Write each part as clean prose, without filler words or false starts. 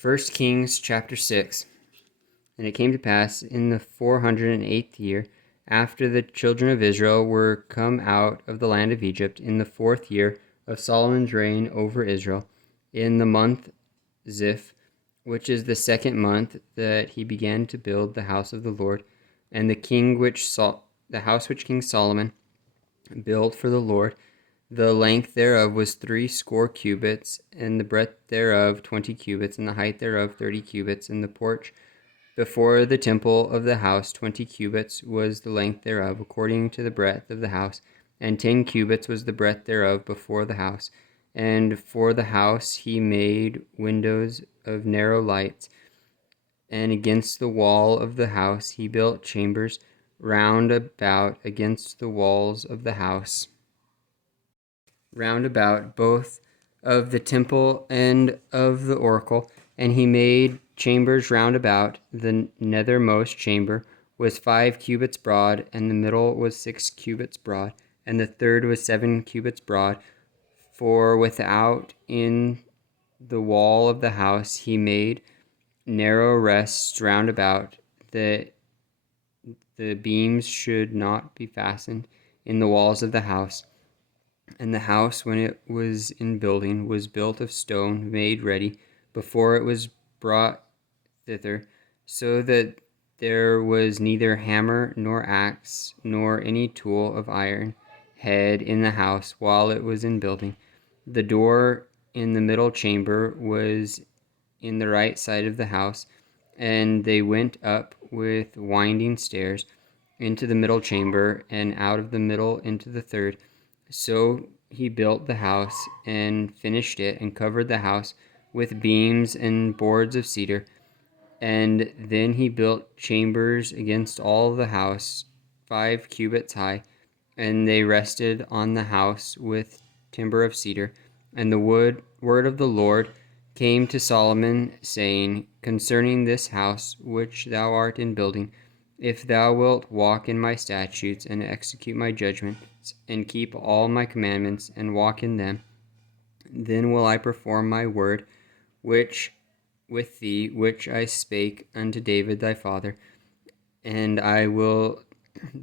1 Kings chapter 6. And it came to pass in the 408th year, after the children of Israel were come out of the land of Egypt, in the 4th year of Solomon's reign over Israel, in the month Ziph, which is the 2nd month, that he began to build the house of the Lord, and the house which King Solomon built for the Lord. The length thereof was 60 cubits, and the breadth thereof 20 cubits, and the height thereof 30 cubits, and the porch before the temple of the house 20 cubits was the length thereof, according to the breadth of the house, and 10 cubits was the breadth thereof before the house. And for the house he made windows of narrow lights, and against the wall of the house he built chambers round about against the walls of the house, round about both of the temple and of the oracle. And he made chambers round about. The nethermost chamber was 5 cubits broad, and the middle was 6 cubits broad, and the third was 7 cubits broad. For without in the wall of the house he made narrow rests round about, that the beams should not be fastened in the walls of the house. And the house, when it was in building, was built of stone made ready before it was brought thither, so that there was neither hammer nor axe nor any tool of iron head in the house while it was in building. The door in the middle chamber was in the right side of the house, and they went up with winding stairs into the middle chamber, and out of the middle into the third. So he built the house and finished it, and covered the house with beams and boards of cedar. And then he built chambers against all the house, 5 cubits high, and they rested on the house with timber of cedar. And the word of the Lord came to Solomon, saying, concerning this house which thou art in building, if thou wilt walk in my statutes, and execute my judgments, and keep all my commandments, and walk in them, then will I perform my word which with thee, which I spake unto David thy father, and I will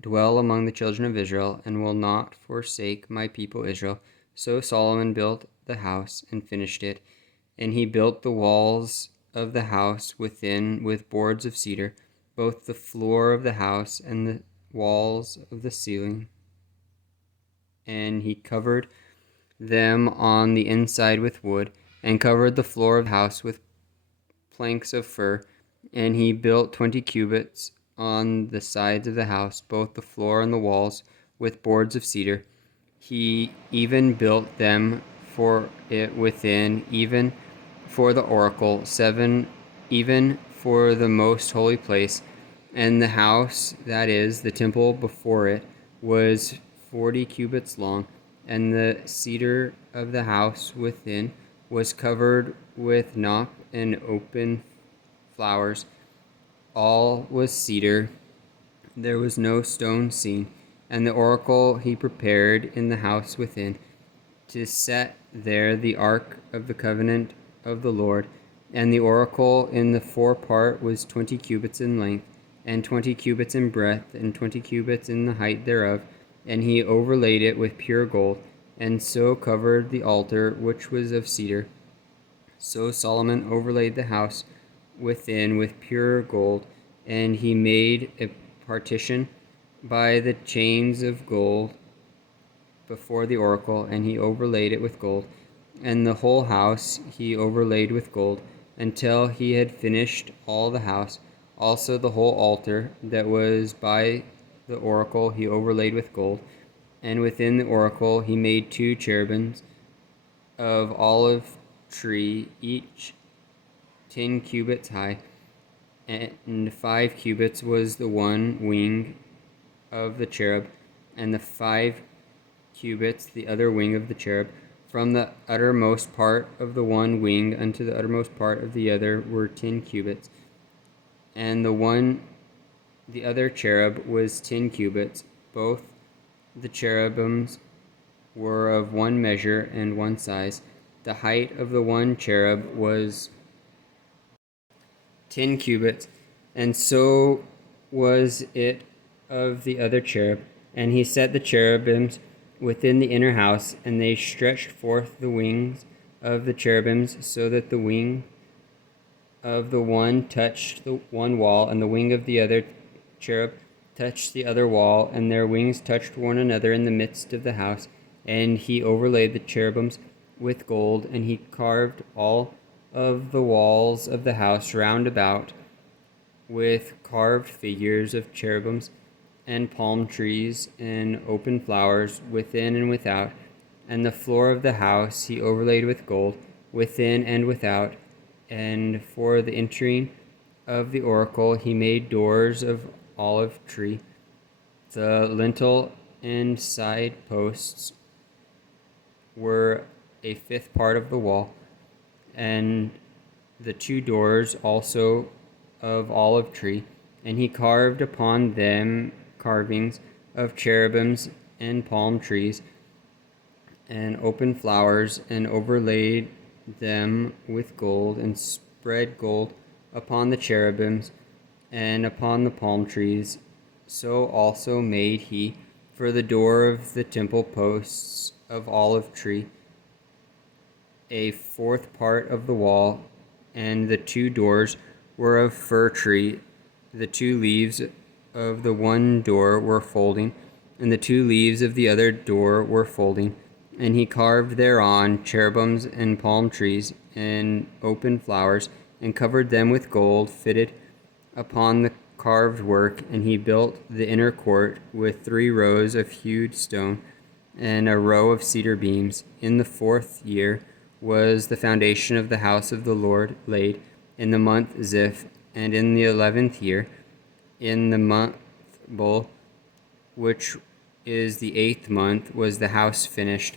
dwell among the children of Israel, and will not forsake my people Israel. So Solomon built the house and finished it, and he built the walls of the house within with boards of cedar, both the floor of the house and the walls of the ceiling. And he covered them on the inside with wood, and covered the floor of the house with planks of fir. And he built 20 cubits on the sides of the house, both the floor and the walls, with boards of cedar. He even built them for it within, even for the oracle, 7, even for the most holy place. And the house, that is, the temple before it, was 40 cubits long, and the cedar of the house within was covered with knop and open flowers. All was cedar, there was no stone seen. And the oracle he prepared in the house within, to set there the ark of the covenant of the Lord. And the oracle in the forepart was 20 cubits in length, and 20 cubits in breadth, and 20 cubits in the height thereof. And he overlaid it with pure gold, and so covered the altar which was of cedar. So Solomon overlaid the house within with pure gold, and he made a partition by the chains of gold before the oracle, and he overlaid it with gold. And the whole house he overlaid with gold, until he had finished all the house. Also the whole altar that was by the oracle he overlaid with gold. And within the oracle he made 2 cherubims of olive tree, each 10 cubits high, and 5 cubits was the one wing of the cherub, and the 5 cubits the other wing of the cherub. From the uttermost part of the one wing unto the uttermost part of the other were 10 cubits. And the other cherub was 10 cubits. Both the cherubims were of one measure and one size. The height of the one cherub was 10 cubits, and so was it of the other cherub. And he set the cherubims within the inner house, and they stretched forth the wings of the cherubims, so that the wing of the one touched the one wall, and the wing of the other cherub touched the other wall, and their wings touched one another in the midst of the house. And he overlaid the cherubims with gold, and he carved all of the walls of the house round about with carved figures of cherubims and palm trees and open flowers within and without. And the floor of the house he overlaid with gold within and without. And for the entering of the oracle he made doors of olive tree. The lintel and side posts were a fifth part of the wall, and the two doors also of olive tree. And he carved upon them carvings of cherubims and palm trees and open flowers, and overlaid them with gold, and spread gold upon the cherubims and upon the palm trees. So also made he for the door of the temple posts of olive tree, a fourth part of the wall, and the two doors were of fir tree. The two leaves of the one door were folding, and the two leaves of the other door were folding. And he carved thereon cherubims and palm trees and open flowers, and covered them with gold fitted upon the carved work. And he built the inner court with 3 rows of hewed stone and a row of cedar beams. In the 4th year was the foundation of the house of the Lord laid, in the month Ziph, and in the 11th year, in the month Bul, which is the 8th month, was the house finished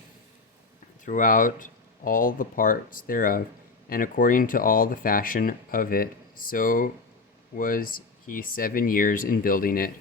throughout all the parts thereof, and according to all the fashion of it. So was he 7 years in building it.